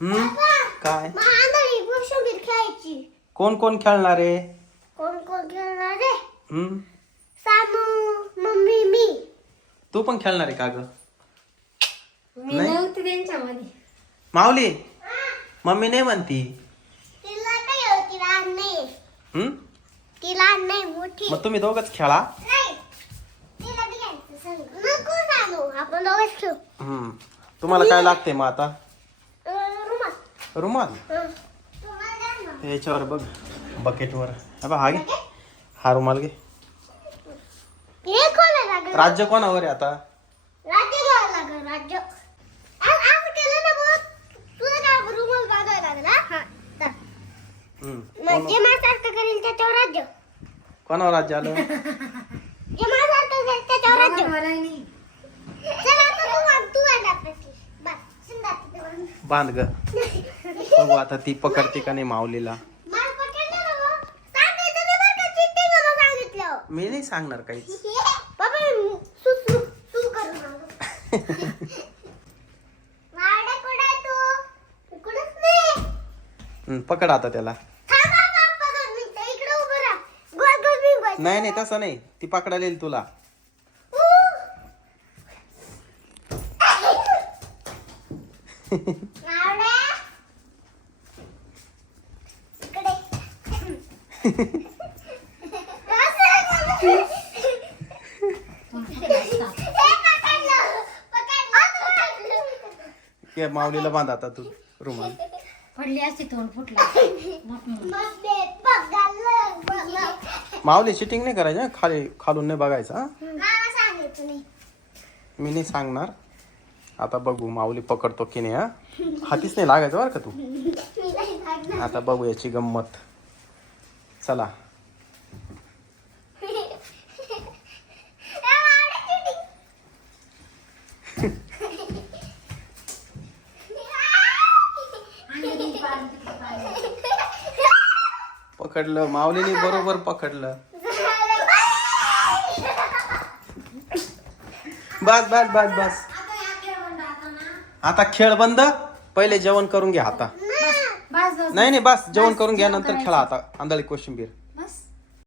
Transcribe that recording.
हम्म? काय? कोशिंबीर खेळायची. कोण कोण खेळणार आहे? कोण कोण खेळणार रे हम्म? सानू मम्मी मी. तू पण खेळणार आहे का ग? मी नाही? नव्हते त्यांच्यामध्ये. माऊली मम्मी नाही म्हणती. तिला काय होती लहान नाही. हम्म? नाही मोठी. मग तुम्ही दोघच खेळा. नाही. तिला बी घ्यायचं संग. नको सानू. आपण दोघंच खेळू. हम्म. तुम्हाला काय लागते मग आता? रुमाल? हं. याच्यावर बघ बकेटवर बघ हा घे. हा रुमाल घे. हे राज्य कोणावर आहे आता? राज्य हा? कोणावर राज्य आलं? जे माझ्यासारखं करेल त्याच्यावर राज्य. मला नाही. चल आता तू बांध, तू बांध आपल्याशी. बांध, शिंदा तिथे बांध. बांध ग. बघू आता ती पकडते का नाही माऊलीला. मी नाही सांगणार काहीच. पकड आता त्याला. नाही नाही तसं नाही. ती पकडायला येईल तुला ऊ. मारडे. इकडे. असं. हे पकडलं. पकडलं. ये माऊलीला बांध आता तू रुमाल पडली असती तोंड फुटलं. माऊली चिटिंग नाही करायची? खाली खालून नाही बघायचं हं? मला सांगायचं नाही. मी नाही सांगणार आता बघू माऊली पकडतो की नाही हा हातीच नाही लागायचं बरं का तू मी नाही सांगणार. आता बघू याची गंमत चला. पकडलं. माऊलीने बरोबर पकडलं. बस बस बस बस. आता खेळ बंद. पहिले जेवण करून घ्या आता. नाही नाही बस. जेवण करून घ्या नंतर खेळा आता. आंधळी कोशिंबीर.